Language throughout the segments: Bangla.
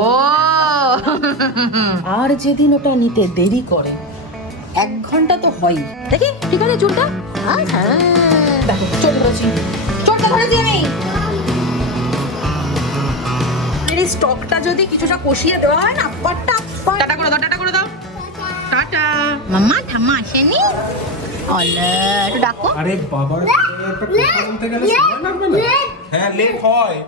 ও আর যেদিন ওটা নিতে দেরি করে 1 ঘন্টা তো হয়। দেখি ঠিক আছে চুলটা। দেখো চোট ধরেছি, চোটটা ধরেছি আমি। এই স্টকটা যদি কিছুটা কষিয়ে দেওয়া হয় না, পটটা টাটা করে দাও, টাটা করে দাও, টাটা। মাম্মা ঠাম্মা আসেনি? ওলে একটু ডাকো। আরে বাবা একটা কথা বলতে গেলে সময় লাগবে না। হ্যাঁ লেট হয়।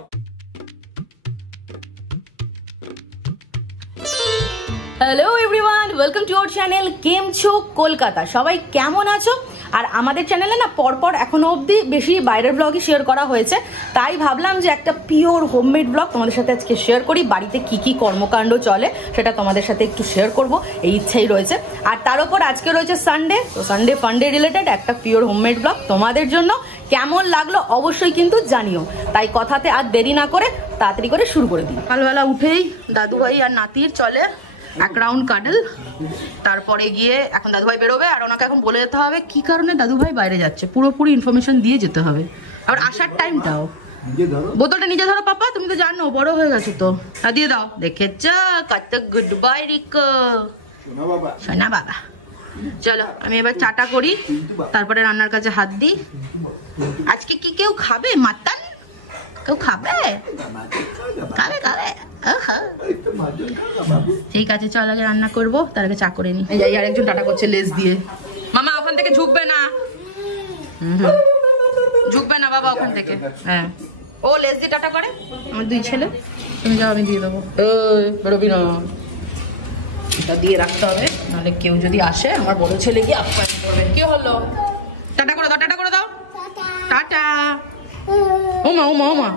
Hello everyone, welcome to our channel game show Kolkata. সবাই কেমন আছো? আর আমাদের চ্যানেলে না পরপর এখনো অবধি বেশি বাইরের ব্লগই শেয়ার করা হয়েছে, তাই ভাবলাম যে একটা পিওর হোমমেড ব্লগ তোমাদের সাথে আজকে শেয়ার করি। বাড়িতে কি কি কর্মকাণ্ড চলে সেটা তোমাদের সাথে একটু শেয়ার করব, এই ইচ্ছাই রয়েছে। আর তার উপর আজকে রয়েছে সানডে, তো সানডে ফান্ডে রিলেটেড একটা পিওর হোমমেড ব্লগ তোমাদের জন্য। কেমন লাগলো অবশ্যই কিন্তু জানিও। তাই কথাতে আর দেরি না করে তাড়াতাড়ি করে শুরু করে দিই। সকালবেলা উঠেই দাদুভাই আর নাতির চলে 1 রাউন্ড কাডল, তারপরে গিয়ে এখন দাদুভাই বেরোবে আর ওনাকে এখন বলে যেতে হবে কি কারণে দাদুভাই বাইরে যাচ্ছে, পুরোপুরি ইনফরমেশন দিয়ে যেতে হবে। আর আসার টাইমটাও। বোতলটা নিজে ধরো পাপা, তুমি তো জানো বড় হয়ে গেছো তো। দিয়ে দাও। দেখেছ কত গুড বাই রিকো, সোনা বাবা। চলো আমি এবার চাটা করি, তারপরে রান্নার কাছে হাত দিই। আজকে কি কেউ খাবে মাতান? কেউ খাবে? খাবে খাবে। ঠিক আছে চল আগে রান্না করবো, তার আগে চা করে নি। এই আরেকজন টাটা করছে লেজ দিয়ে। মামা ওখান থেকে ঝুঁকবে না, ঝুঁকবে না বাবা ওখান থেকে। হ্যাঁ ও লেজ দিয়ে টাটা করে। আমার 2 ছেলে, তুমি যাও আমি দিয়ে দেবো। বেরোবি না, এটা দিয়ে রাখতে হবে, নাহলে কেউ যদি আসে আমার বড় ছেলে গিয়ে আপ্যায়ন করবে। কি হলো? টাটা করে দাও, টাটা করে দাও, টাটা। ওমা ওমা ওমা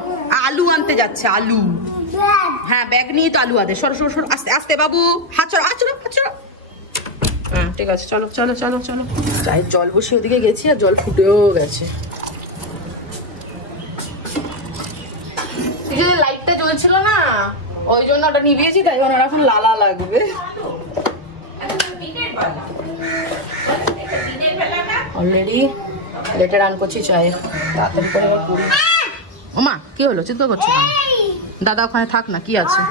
আলু আনতে যাচ্ছে, আলু। হ্যাঁ ব্যাগ নিয়ে তো আলু আদে। সরো সরো সরো, আস্তে আস্তে বাবু, হাত ছড়ো হাত ছড়ো হাত ছড়ো। হ্যাঁ ঠিক আছে চলো চলো চলো চলো। চায়ের জল বসিয়ে ওদিকে গেছি আর জল ফুটেও গেছে। লাইটটা জ্বলছিল না ওই জন্য ওটা নিভিয়েছি, তাই ওনার এখন লালা লাগবে। অলরেডি লেটে রান করছি চায়ে, তাড়াতাড়ি করে এবার করি। ওমা কি হলো, চিন্তা করছো? দাদা ওখানে থাক না, কি আছে।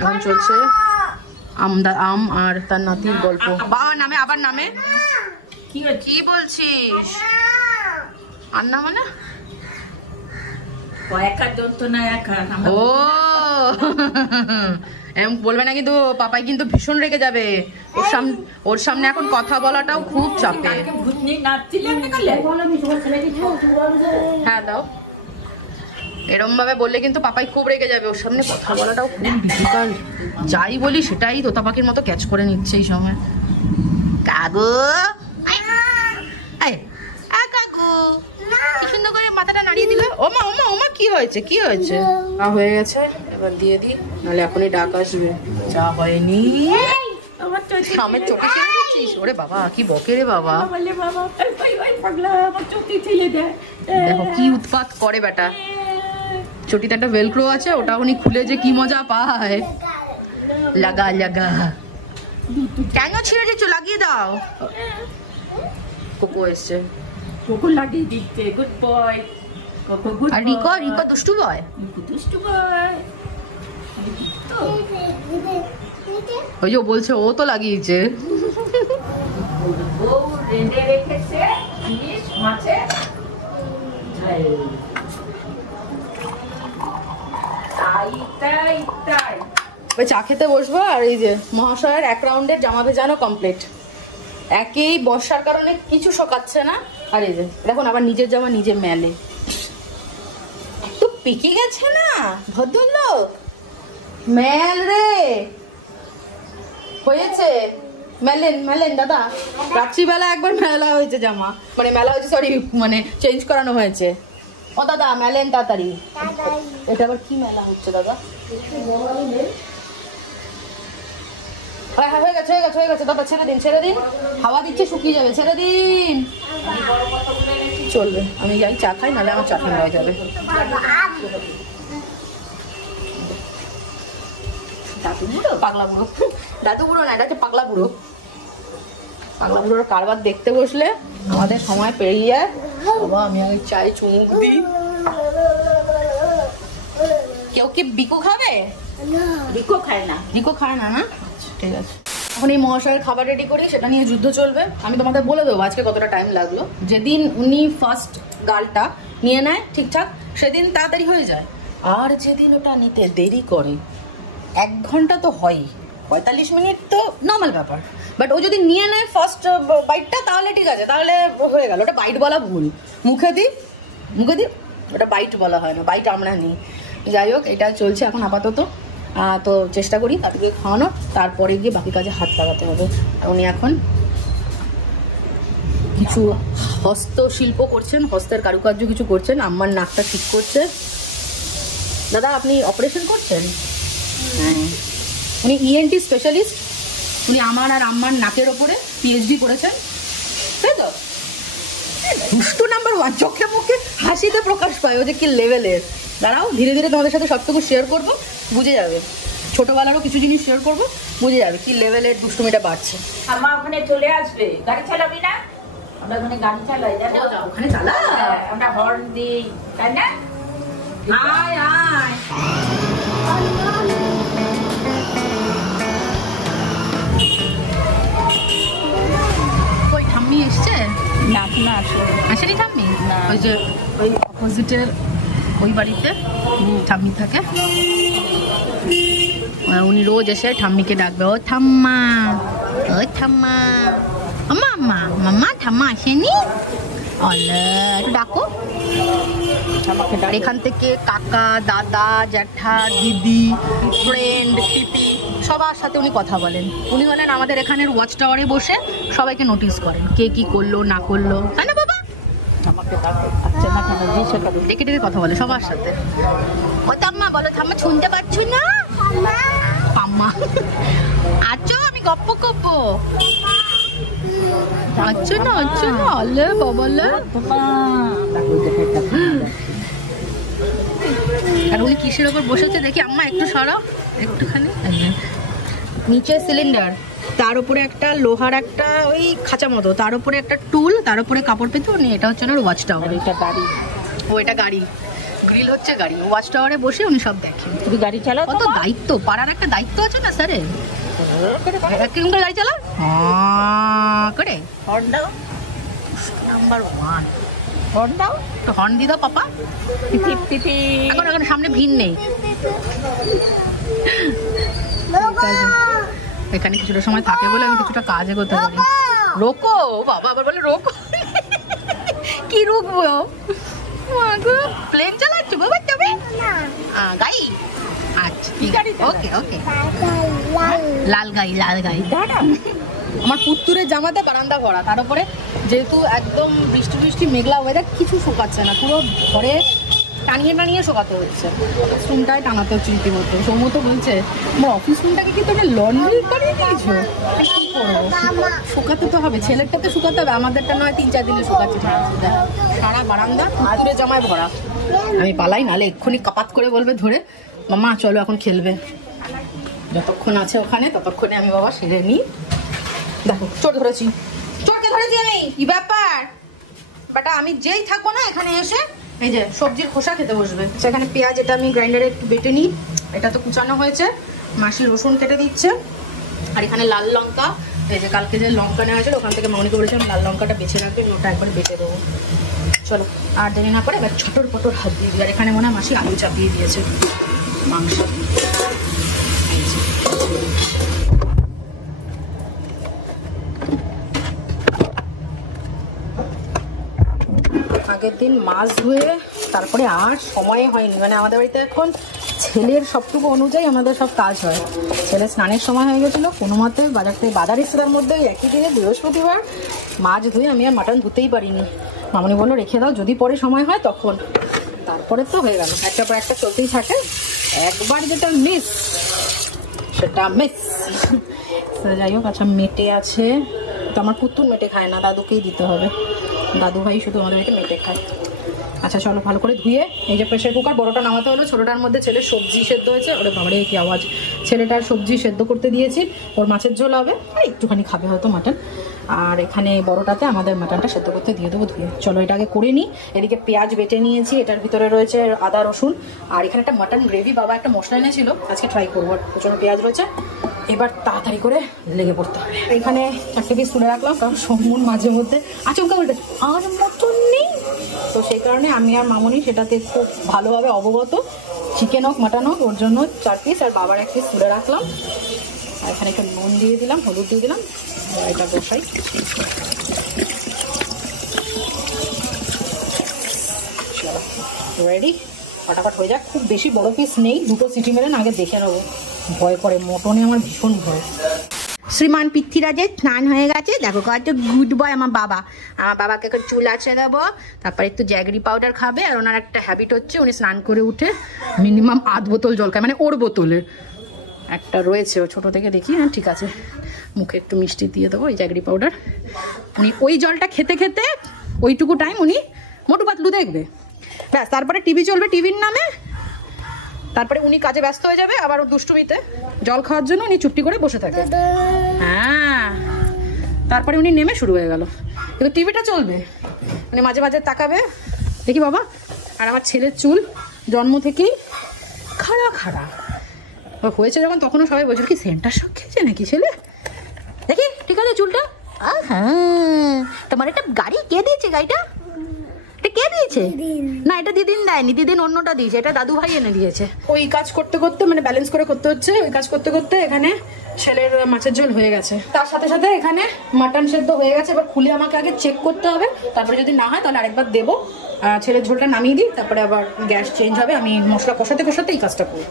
এখন চলছে আম আর তার নাতির গল্প। বাবা নামে আবার নামে কি বলছিস? আর না মানে ও এরকম বলবে না কিন্তু, পাপাই কিন্তু ভীষণ রেগে যাবে। ওর সামনে এখন কথা বলাটাও খুব চাপে। হ্যাঁ দাও। এরম ভাবে বললে কিন্তু পাপাই খুব রেগে যাবে, ওর সামনে কথা বলাটাও খুব ডিফিকাল্ট। যাই বলি সেটাই তোতা পাখির মতো ক্যাচ করে নিচ্ছে এই সময়। কাগু কাগু কি সুন্দর করে মাথাটা নাড়িয়ে দিল। ওমা ওমা ওমা কি হয়েছে কি হয়েছে? হয়ে গেছে, এবার দিয়ে দিই, নাহলে এখনই ডাক আসবে। চা হয়নি। সামের চটি ছেড়ে দিচ্ছিস? ওরে বাবা কি বকে রে বাবা। দেখো কি উৎপাত করে বেটা। চটিতে একটা ভেলক্রো আছে, ওটা উনি খুলে যে কি মজা পায়। লাগা লাগা। কেন ছিঁড়ে দিচ্ছ? লাগিয়ে দাও। কোকো এসছে, কোকো লাগিয়ে দিচ্ছে। Good boy Coco, good. আর রিকো, রিকো দুষ্টু বয়, দুষ্টু বয়। ওই যে বলছে ও তো লাগিয়েছে। ও রেঁধে রেখেছে ফিশ মাছে। ওই চা খেতে বসবো আর এই যে মহাশয়ের 1 রাউন্ডের জামা ভেজানো কমপ্লিট। একেই বর্ষার কারণে কিছু শোকাচ্ছে না, আর এই যে দেখুন আবার নিজের জামা নিজে মেলে। তো পেকে গেছে না ভদ্রলোক। মেল রে হয়েছে, মেলেন মেলেন দাদা। রাত্রিবেলা একবার মেলা হয়েছে জামা, মানে মেলা হয়েছে সরি, মানে চেঞ্জ করানো হয়েছে। ও দাদা মেলেন তাড়াতাড়ি। এটা আবার কি মেলা হচ্ছে দাদা? হয়ে গেছে হয়ে গেছে হয়ে গেছে দাদা, ছেড়ে দিন ছেড়ে দিন, হাওয়া দিচ্ছে শুকিয়ে যাবে, ছেড়ে দিন। চলবে, আমি যাই চা খাই, নাহলে আমার চা ঠান্ডা হয়ে যাবে। দাদু বুড়ো পাগলা বুড়ো, দাদু বুড়ো না এটা হচ্ছে পাগলা বুড়ো। পাগলা বুড়োর কারবার দেখতে বসলে আমাদের সময় পেরিয়ে যায়। বাবা আমি আগে চাই চুমুক দিই। কেউ কি বিকু খাবে? বিকো খায় না। বিকু খায় না, না? ঠিক আছে, এখন এই মহাশয়ের খাবার রেডি করি, সেটা নিয়ে যুদ্ধ চলবে। আমি তোমাদের বলে দেবো আজকে কতটা টাইম লাগলো। যেদিন উনি ফার্স্ট গালটা নিয়ে নেয় ঠিকঠাক, সেদিন তাড়াতাড়ি হয়ে যায়। আর যেদিন ওটা নিতে দেরি করে, 1 ঘন্টা তো হয়ই, 45 মিনিট তো নর্মাল ব্যাপার। বাট ও যদি নিয়ে নেয় ফার্স্ট বাইটটা, তাহলে ঠিক আছে, তাহলে হয়ে গেল। ওটা বাইট বলা ভুল, মুখে দিই ওটা বাইট বলা হয় না, বাইট আমরা নিই। যাই হোক, এটা চলছে এখন আপাতত। তো চেষ্টা করি তাদেরকে খাওয়ানো, তারপরে গিয়ে বাকি কাজে হাত লাগাতে হবে। উনি এখন কিছু হস্তশিল্প করছেন, হস্তের কারুকার্য কিছু করছেন। আম্মার নাকটা ঠিক করছে। দাদা, আপনি অপারেশন করছেন? হ্যাঁ, উনি ENT স্পেশালিস্ট। উনি আমার আর আম্মার নাকের ওপরে PhD করেছেন, তাই তো? দুষ্টু নাম্বার 1, চোখে মুখে হাসিতে প্রকাশ পায় ও যে কি লেভেলের। দাঁড়াও, ধীরে ধীরে তোমাদের সাথে সবটুকু শেয়ার করবো, বুঝে যাবে। ছোটবেলারও কিছু জিনিস শেয়ার করবো, বুঝে যাবে কি লেভেলের দুষ্টুমিটা বাড়ছে। আমার ওখানে চলে আসবে, গাড়ি চালাবি না? আমরা ওখানে গাড়ি চালাই, জানো? ওখানে চালা, আমরা হর্ন দিই, তাই না? আয় আয়। ওই ঠাম্মি এসছে? না, না আসেনি ঠাম্মি? ওই যে ওই অপোজিটের ওই বাড়িতে ঠাম্মি থাকে, উনি রোজ এসে ঠাম্মিকে ডাকবে, ও ঠাম্মা, ও ঠাম্মা, মাম্মা মাম্মা, ঠাম্মা আসেনি? একটু ডাকো। এখান থেকে কাকা, দাদা, জ্যাঠা, দিদি, ফ্রেন্ড, পিপি সবার সাথে উনি কথা বলেন। উনি হলেন আমাদের এখানের ওয়াচ টাওয়ারে বসে সবাইকে নোটিস করেন, কে কি করলো না করলো, তাই না বাবা? ডেকে ডেকে কথা বলে সবার সাথে। ও ঠাম্মা বলো, ঠাম্মা শুনতে পাচ্ছ না? আম্মা আচ্ছা, আমি গপ্প করবো। আচ্ছা না, আচ্ছা না, আলে বাবালে। আর উনি কিসের ওপর বসেছে দেখি, আম্মা একটু সরাও একটুখানি। নিচে সিলিন্ডার, তার উপরে একটা লোহার একটা ওই খাঁচা মতো, তার উপরে একটা টুল, তার উপরে কাপড় পেতে উনি, এটা হচ্ছে ওনার ওয়াচ টাওয়ার। এটা গাড়ি, ও এটা গাড়ি, গ্রিল হচ্ছে গাড়ি। ওয়াচ টাওয়ারে বসে উনি সব দেখেন। তুমি গাড়ি চালাও? কত দায়িত্ব, পাড়ার একটা দায়িত্ব আছে না স্যারের। কিরকম করে গাড়ি চালা করে? হর্ন দাও, নাম্বার 1 হর্ন দাও, তো হর্ন দিয়ে দাও পাপা। এখন এখন সামনে ভিড় নেই, এখানে কিছুটা সময় থাকে বলে আমি কিছুটা কাজে করতে পারি। রোকো বাবা, আবার বলে রোকো, কি রুকবো? প্লেন চালাচ্ছ বাবা তবে? গাড়ি, আচ্ছা ঠিক আছে, ওকে ওকে। লাল গাড়ি, লাল গাড়ি। আমার পুত্তুরের জামাতে বারান্দা ভরা, তার উপরে যেহেতু একদম বৃষ্টি বৃষ্টি মেঘলা ওয়েদার, কিছু শুকাচ্ছে না, পুরো ঘরে টানিয়ে টানিয়ে শোকাতে হচ্ছে। রুমটায় টানাতে হচ্ছে রীতিমতো। সৌমত বলছে, আমার অফিস রুমটাকে কি তোমরা লন্ড্রি করিয়ে দিয়েছো? কি করবো, শুকাতে তো হবে, ছেলেরটাতে শুকাতে হবে, আমাদেরটা নয় 3-4 দিনে শুকাচ্ছে। সারা বারান্দা পুত্তুরের জামায় ভরা। আমি পালাই, নালে এক্ষুনি কাপাত করে বলবে ধরে, মামা চলো এখন খেলবে। যতক্ষণ আছে ওখানে ততক্ষণে আমি বাবা সেরে নিই। দেখো চোর ধরেছি, চোরকে ধরেছি আমি। কি ব্যাপার বেটা, আমি যেই থাকবো না এখানে এসে এই যে সবজির খোসা খেতে বসবে। সেখানে পেঁয়াজ, এটা আমি গ্রাইন্ডারে একটু বেটে নিই, এটা তো কুচানো হয়েছে। মাসি রসুন কেটে দিচ্ছে, আর এখানে লাল লঙ্কা, এই যে কালকে যে লঙ্কা নেওয়া হয়েছিল ওখান থেকে মামনিকে বলেছিলাম লাল লঙ্কাটা বেছে রাখবে, ওটা একবার বেটে দেবো। চলো আর দেরি না করে এবার ছটর পটর হাত দিয়ে দিই। আর এখানে মনে হয় মাসি আলু চাপিয়ে দিয়েছে মাংস। আগের দিন মাছ ধুয়ে তারপরে আর সময় হয়নি, মানে আমাদের বাড়িতে এখন ছেলের সবটুকু অনুযায়ী আমাদের সব কাজ হয়। ছেলে স্নানের সময় হয়ে গেছিলো, কোনো মতে বাজার থেকে বাজার এসেছিলার মধ্যে একই দিনে বৃহস্পতিবার মাছ ধুয়ে আমি আর মাটন ধুতেই পারিনি। মামনি বললো রেখে দাও, যদি পরে সময় হয় তখন। তারপরে তো হয়ে গেল, একটা পর একটা চলতেই থাকে। একবার যেটা মিস সেটা মিস। যাই হোক, আচ্ছা মেটে আছে তো, আমার পুতুল মেটে খায় না, দাদুকেই দিতে হবে। দাদু ভাই শুধু আমাদের বাড়িতে মেটে খায়। আচ্ছা চলো ভালো করে ধুয়ে, এই যে প্রেসার কুকার বড়টা নামাতে হলো, ছোটোটার মধ্যে ছেলের সবজি সেদ্ধ হয়েছে। ওটা বাবারে কি আওয়াজ! ছেলেটার সবজি সেদ্ধ করতে দিয়েছি, ওর মাছের ঝোল হবে, আর একটুখানি খাবে হয়তো মাটন। আর এখানে বড়টাতে আমাদের মাটনটা সেদ্ধ করতে দিয়ে দেবো ধুয়ে। চলো এটা আগে করে নিই। এদিকে পেঁয়াজ বেটে নিয়েছি, এটার ভিতরে রয়েছে আদা রসুন, আর এখানে একটা মাটন গ্রেভি বাবা একটা মশলা এনেছিল, আজকে ট্রাই করবো। প্রচন্ড পেঁয়াজ রয়েছে, এবার তাড়াতাড়ি করে লেগে পড়তে হবে। এখানে একটা পিস তুলে রাখলাম, কারণ সমুন মাঝে মধ্যে আচমকা উল্টে আর মটন নেই, তো সেই কারণে আমি আর মামনি সেটাতে খুব ভালোভাবে অবগত। চিকেন হোক মাটন হোক, ওর জন্য 4 পিস আর বাবার 1 পিস তুলে রাখলাম। আর এখানে একটু নুন দিয়ে দিলাম, হলুদ দিয়ে দিলাম, এটা বসাই। রেডি, ফটাফট হয়ে যাক। খুব বেশি বড় পিস নেই, 2টো সিটি মেরে আগে দেখে নেবো, ভয় করে মটনে আমার ভীষণ ভয়। শ্রীমান পৃথ্বীরাজের স্নান হয়ে গেছে, দেখো কত গুড বয় আমার বাবা। আমার বাবাকে একটু চুল আঁচড়ে দেবো, তারপরে একটু জ্যাগরি পাউডার খাবে। আর ওনার একটা হ্যাবিট হচ্ছে, উনি স্নান করে উঠে মিনিমাম 1/2 বোতল জল খায়, মানে ওর বোতলে একটা রয়েছে, ও ছোটো থেকে দেখি। হ্যাঁ ঠিক আছে, মুখে একটু মিষ্টি দিয়ে দেবো, এই জ্যাগরি পাউডার। উনি ওই জলটা খেতে খেতে ওইটুকু টাইম উনি মোটু পাতলু দেখবে, ব্যাস। তারপরে টিভি চলবে, টিভির নামে। তারপরে উনি কাজে ব্যস্ত হয়ে যাবে, আবার দুষ্টুমিতে জল খাওয়ার জন্য উনি চুপটি করে বসে থাকে। হ্যাঁ, তারপরে উনি নেমে শুরু হয়ে গেল, কিন্তু টিভিটা চলবে, উনি মাঝে মাঝে তাকাবে, দেখি বাবা। আর আমার ছেলের চুল জন্ম থেকেই খাড়া খাড়া হয়েছে যখন, তখনও সবাই বলছিল কি সেন্টার শক খেয়েছে নাকি ছেলে। দেখি ঠিক আছে চুলটা। হ্যাঁ, তোমার একটা গাড়ি কে দিয়েছে? গাড়িটা কে দিয়েছে? না, এটা দিদিন দেয়নি, দিদিন অন্যটা দিয়েছে, এটা দাদু ভাই এনে দিয়েছে। ওই কাজ করতে করতে মানে ব্যালেন্স করে করতে হচ্ছে, ওই কাজ করতে করতে এখানে ছেলের মাছের ঝোল হয়ে গেছে, তার সাথে সাথে এখানে মাটন সেদ্ধ হয়ে গেছে। এবার খুলে আমাকে আগে চেক করতে হবে, তারপরে যদি না হয় তাহলে আরেকবার দেবো। ছেলের ঝোলটা নামিয়ে দিই, তারপরে আবার গ্যাস চেঞ্জ হবে, আমি মশলা কষাতে কষাতে এই কাজটা করি।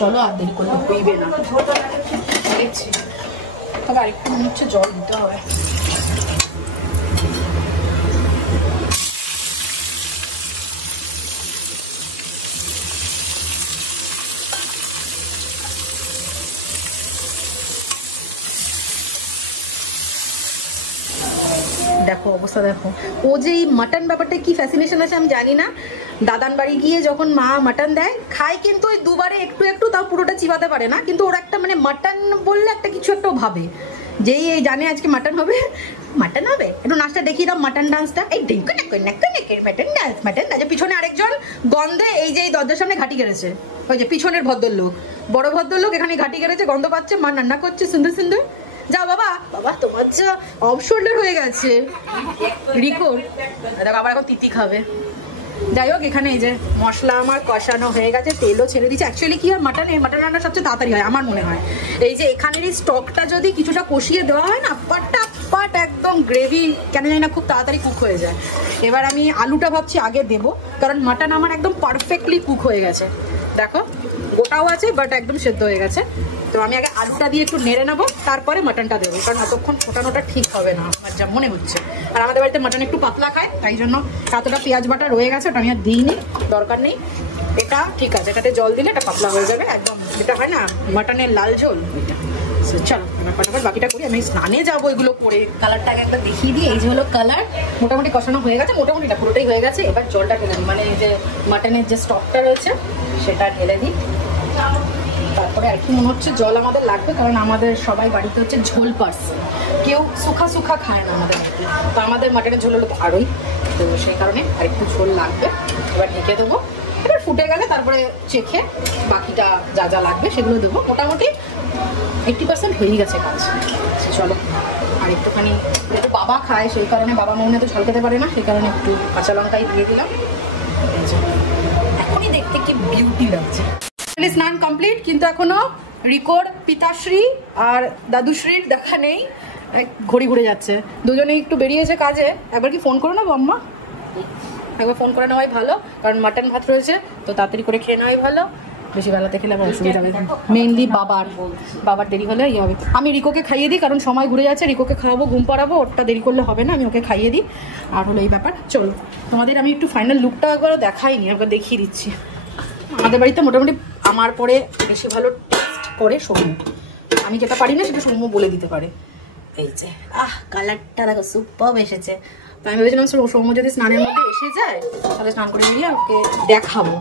চলো আর দেরি করলে হইবে না, দেখছি। তবে আরেকটু মনে হচ্ছে জল দিতে হবে। দেখো অবস্থা দেখো, ও যে এই মাটন ব্যাপারটা কি ফ্যাসিনেশন আছে আমি জানি না। দাদান বাড়ি গিয়ে যখন মা মাটন দেয় খায়, কিন্তু ওই দুবারে একটু একটু, তাও পুরোটা চিবাতে পারে না। কিন্তু ওর একটা মানে মাটন বললে একটা কিছু একটা ভাবে, যেই এই জানে আজকে মাটন হবে, মাটন হবে, একটু নাচটা দেখিয়ে দাও, মাটন ডান্সটা। এই ডিঙ্কু নাকু নাকু নাকের মাটন ডান্স, মাটন ডান্স। পিছনে আরেকজন গন্ধে এই যে এই দরজার সামনে ঘাটি গেড়েছে, ওই যে পিছনের ভদ্রলোক, বড় ভদ্রলোক এখানে ঘাটি গেড়েছে, গন্ধ পাচ্ছে, মা রান্না করছে সুন্দর সুন্দর। যাও বাবা, বাবা তোমার যা অফ শোল্ডার হয়ে গেছে রিকোর, দেখো আবার এখন তিতি খাবে। যাই হোক, এখানে এই যে মশলা আমার কষানো হয়ে গেছে, তেলও ছেড়ে দিচ্ছে। অ্যাকচুয়ালি কি আর মাটন রান্না সবচেয়ে তাড়াতাড়ি হয় আমার মনে হয়। এই যে এখানের এই স্টকটা যদি কিছুটা কষিয়ে দেওয়া হয় না, পাট একদম গ্রেভি কেন জানি না খুব তাড়াতাড়ি কুক হয়ে যায়। এবার আমি আলুটা ভাবছি আগে দেবো, কারণ মাটন আমার একদম পারফেক্টলি কুক হয়ে গেছে। দেখো গোটাও আছে, বাট একদম সেদ্ধ হয়ে গেছে। তো আমি আগে আলুটা দিয়ে একটু নেড়ে নেবো, তারপরে মাটনটা দেবো, কারণ এতক্ষণ ফোটানোটা ঠিক হবে না আমার যা মনে হচ্ছে। আর আমাদের বাড়িতে মাটন একটু পাতলা খায়, তাই জন্য এতটা পেঁয়াজ বাটা রয়ে গেছে, ওটা আমি আর দিইনি, দরকার নেই। এটা ঠিক আছে, এটাতে জল দিলে এটা পাতলা হয়ে যাবে একদম, যেটা হয় না মাটনের লাল ঝোল ওইটা। চলো এবার ফটাফট বাকিটা করি, আমি স্নানে যাবো এগুলো করে। কালারটা আগে একবার দেখিয়ে দিই, এই যে হলো কালার, মোটামুটি কষানো হয়ে গেছে, মোটামুটি না পুরোটাই হয়ে গেছে। এবার জলটা ঢেলে দিই, মানে এই যে মাটনের যে স্টকটা রয়েছে সেটা ঢেলে দিই। তারপরে আর কি মনে হচ্ছে জল আমাদের লাগবে, কারণ আমাদের সবাই বাড়িতে হচ্ছে ঝোল পার্সন, কেউ সুখা সুখা খায় না আমাদের বাড়িতে। তো আমাদের মাটনের ঝোল হলো তো আরোই, তো সেই কারণে আর একটু ঝোল লাগবে। এবার ঢেকে দেবো, এবার ফুটে গেলে তারপরে চেখে বাকিটা যা যা লাগবে সেগুলো দেবো। মোটামুটি 80% হয়েই গেছে কাজ। চলো আর একটুখানি, যেহেতু বাবা খায় সেই কারণে, বাবা মনে তো ঝাল খেতে পারে না, সেই কারণে একটু কাঁচা লঙ্কাই দিয়ে দিলাম। এখনই দেখতে কি বিউটি লাগছে। স্নান কমপ্লিট, কিন্তু এখনো রিকোর পিতাশ্রী আর দাদুশ্রীর দেখা নেই, ঘড়ি ঘুরে যাচ্ছে, দুজনেই একটু বেরিয়েছে কাজে। একবার কি ফোন করে নেবো আম্মা? একবার ফোন করে নেওয়াই ভালো, কারণ মাটন ভাত রয়েছে, তো তাড়াতাড়ি করে খেয়ে নেওয়াই ভালো। বেশি বেলাতে খেলে আমার অসুবিধা হবে, মেইনলি বাবার দেরি হলে ইয়ে হবে। আমি রিকোকে খাইয়ে দিই, কারণ সময় ঘুরে যাচ্ছে, রিকোকে খাওয়াবো, ঘুম পাড়াবো, ওরটা দেরি করলে হবে না, আমি ওকে খাইয়ে দিই। আর হলো এই ব্যাপার। চলো তোমাদের আমি একটু ফাইনাল লুকটা একবারও দেখাইনি, একবার দেখিয়ে দিচ্ছি। আমাদের বাড়িতে মোটামুটি আমার পরে বেশি ভালো টেস্ট করে সৌম্য, আমি যেটা পারি না সেটা সৌম্য বলে দিতে পারে। এই যে কালারটা দেখো সুপার এসেছে। তো আমি ভেবেছিলাম সৌম্য যদি স্নানের মধ্যে এসে যায় তাহলে স্নান করে বেরিয়ে ওকে দেখাবো,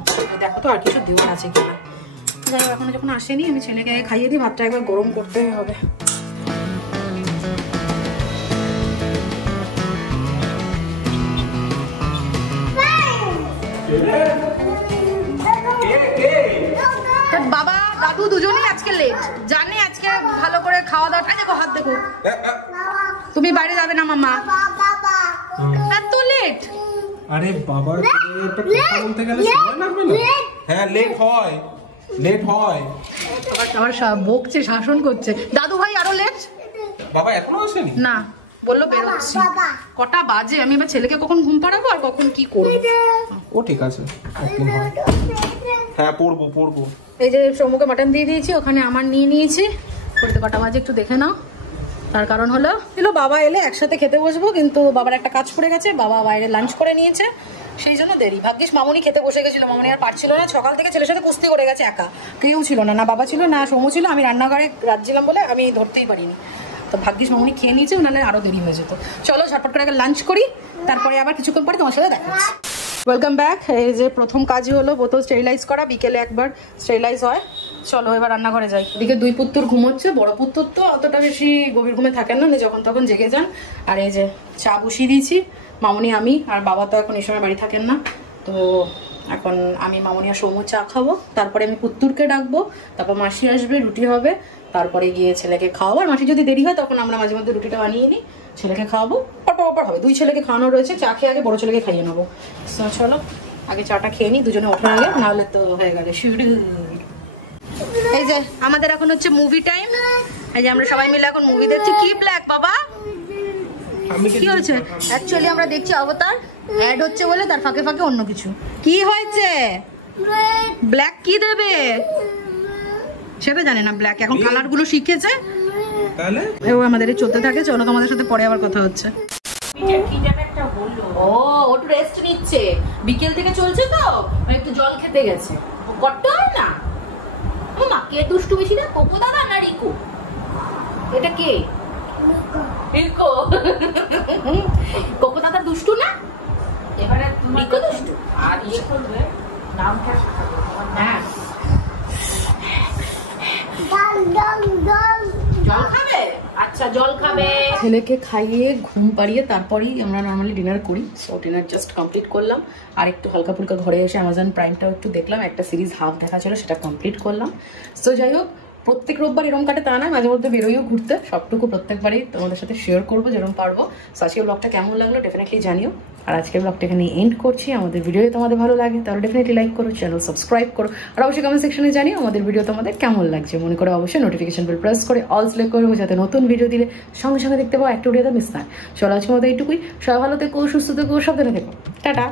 দেখো তো আর কিছু দেওয়ার আছে কিনা। যাই হোক, এখনো যখন আসেনি, আমি ছেলেকে খাইয়ে দিই, ভাতটা একবার গরম করতে হবে। দাদু দুজনেই আজকে লেট, জানি আজকে ভালো করে খাওয়া দাওয়া। দেখো হাত দেখো, তুমি বাইরে যাবে না মামা, এত লেট। আরে বাবা, একটা কথা বলতে গেলে সময় লাগবে না? হ্যাঁ লেট হয়, লেট হয়। আমার বকছে, শাসন করছে। দাদু ভাই আরো লেট। বাবা এখনো আসেনি? না, বললো বেরোচ্ছি। কটা বাজে, আমি এবার ছেলেকে কখন ঘুম পাড়াবো আর কখন কি করবো। ও ঠিক আছে, হ্যাঁ পড়বো পড়বো। এই যে সমুখে মাটন দিয়ে দিয়েছি, ওখানে আমার নিয়ে নিয়েছি। করতে কটা বাজে একটু দেখে নাও। তার কারণ হলো বাবা এলে একসাথে খেতে বসবো, কিন্তু বাবার একটা কাজ পড়ে গেছে, বাবা বাইরে লাঞ্চ করে নিয়েছে, সেই জন্য দেরি। ভাগ্যিস মামুনি খেতে বসে গেছিল, মামুনি আর পারছিল না, সকাল থেকে ছেলের সাথে কুস্তি করে গেছে একা, কেউ ছিল না, না বাবা ছিল না সমু ছিল, আমি রান্নাঘরে রাখছিলাম বলে আমি ধরতেই পারিনি। তো ভাগ্যিস মামুনি খেয়ে নিয়েছে, নাহলে আরো দেরি হয়ে যেত। চলো ঝটপট করে আগে লাঞ্চ করি, তারপরে আবার কিছুক্ষণ পরে তোমার সাথে দেখাচ্ছি। Welcome back. এই যে প্রথম কাজই হলো বোতল স্টেরিলাইজ করা, বিকেলে একবার স্টেরিলাইজ হয়। চলো এবার রান্নাঘরে যাই। এদিকে দুই পুত্তর ঘুমোচ্ছে, বড় পুত্তর তো অতটা বেশি গভীর ঘুমে থাকেন না, যখন তখন জেগে যান। আর এই যে চা বসিয়ে দিয়েছি, মামুনি আমি আর বাবা তো এখন এই সময় বাড়ি থাকেন না, তো এখন আমি মামুনি আর সৌম্য চা খাবো, তারপরে আমি পুত্তুরকে ডাকবো, তারপর মাসি আসবে, রুটি হবে, তারপরে গিয়ে ছেলেকে খাওয়াবো। আর মাসি যদি দেরি হয় তখন আমরা মাঝে মধ্যে রুটিটা বানিয়ে নিই, ছেলেকে খাওয়াবো, পরপর হবে। দুই ছেলেকে খাওয়ানো রয়েছে, চা খেয়ে আগে বড় ছেলেকে খাইয়ে নেবো। চলো আগে চাটা খেয়ে নিই দুজনে ওঠার আগে, নাহলে তো হয়ে গেলে শিউরি। এই যে আমাদের এখন হচ্ছে মুভি টাইম, এই যে আমরা সবাই মিলে এখন মুভি দেখছি। কি ব্ল্যাক বাবা, কি হয়েছে? অ্যাকচুয়ালি আমরা দেখছি অবতার, অ্যাড হচ্ছে বলে তার ফাঁকে ফাঁকে অন্য কিছু। কি হয়েছে? ব্ল্যাক কি দেবে সেটা জানে না, ব্ল্যাক এখন কালার গুলো শিখেছে, তাহলে ও আমাদের চলতে থাকে। চলো তোমাদের সাথে পরে আবার কথা হচ্ছে। ও একটু রেস্ট নিচ্ছে, বিকেল থেকে চলছে তো, একটু জল খেতে গেছে। কষ্ট হয় না মা, কে দুষ্টু বেশি না, কোকো দাদা না রিকু? এটা কে? রিকো। কোকো দাদা দুষ্টু না, এবারে রিকো দুষ্টু। আর ইয়ে করবে নামটা, হ্যাঁ জল খাবে, আচ্ছা জল খাবে। ছেলেকে খাইয়ে ঘুম পাড়িয়ে তারপরেই আমরা নর্মালি ডিনার করি। সো ডিনার জাস্ট কমপ্লিট করলাম, আর একটু হালকা ফুলকা ঘরে এসে অ্যামাজন প্রাইমটাও একটু দেখলাম, একটা সিরিজ হাফ দেখা ছিল, সেটা কমপ্লিট করলাম। সো যাই হোক, প্রত্যেক রোববার এরকম কাটে তা নয়, মাঝে মধ্যে বেরোইও ঘুরতে, সবটুকু প্রত্যেকবারই তোমাদের সাথে শেয়ার করবো যেরকম পারবো। সো আজকের ব্লগটা কেমন লাগলো ডেফিনেটলি জানিও। আর আজকের ব্লগটা এখানে এন্ড করছি। আমাদের ভিডিও তোমাদের ভালো লাগে তাহলে ডেফিনেটলি লাইক করো, চ্যানেল সাবস্ক্রাইব করো, আর অবশ্যই কমেন্ট সেকশনে জানিও আমাদের ভিডিও তোমাদের কেমন লাগছে। মনে করো অবশ্যই নোটিফিকেশন বেল প্রেস করে অল সিলেক্ট করবো, যাতে নতুন ভিডিও দিলে সঙ্গে সঙ্গে দেখতে পাও, একটা ভিডিওতে মিস না। চলো আজকের মতো এইটুকুই। সবাই ভালো থেকো, সুস্থ থেকো, সাবধানে থেকো, টাটা।